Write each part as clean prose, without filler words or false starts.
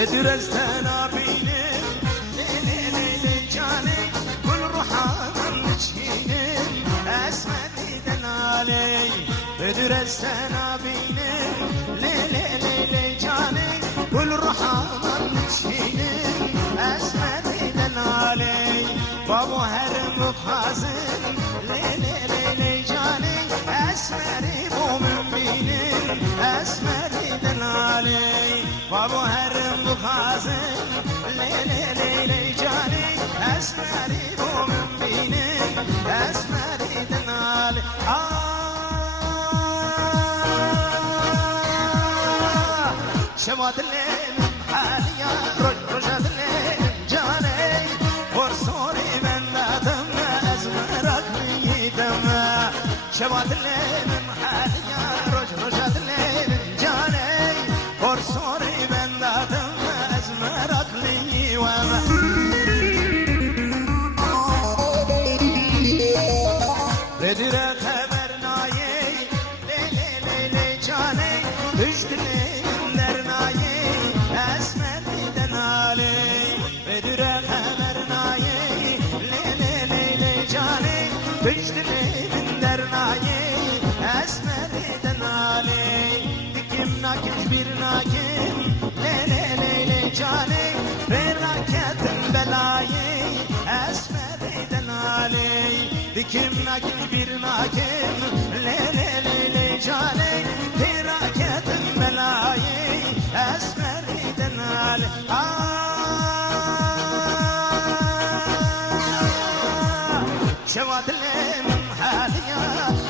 بدرستن آبینم لیلی جانی گل روحان نچینم اسمتی دنالی بدرستن آبینم لیلی جانی گل روحان نچینم اسمتی دنالی بابا هرم بخازم لیلی جانی اسمری بومن بینم اسمری دنالی بابا هرم بخازم لیلی جانی اسمری بومن بینم اسمری دنالی شما دلم حالیا رجا دلم جانی برسونی من دادم از مرق میدم شما دلم حالیا رجا دلم جانی برسونی من دادم از مرق میوام بدر خبر نایی لیلی جانی دشتلی تجدني من درناي اسمري دنالي دكم ناكم كبير ناكم ليلي جاني بركات بلاي اسمري دنالي دكم ناكم كبير ناكم ليلي جاني بركات بلاي اسمري دنالي شواد الليل حاليا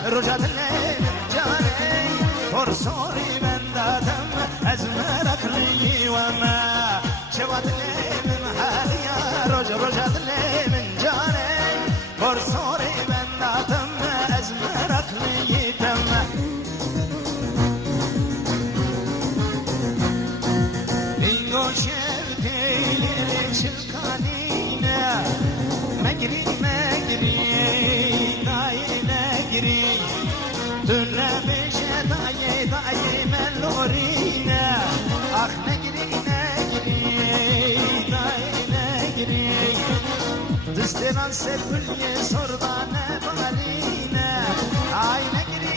رجعت الليل جاني فرصوري من دادم أزمرك لي وما شواد الليل حاليا رجعت الليل جاني فرصوري من دادم أزمرك لي دم إنو شفتي ليش القانينة مجري دنیا بشه دای ملورینا آخ نگری دای دستان سپلی سردان بالینا آی نگری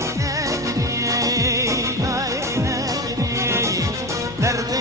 دای درد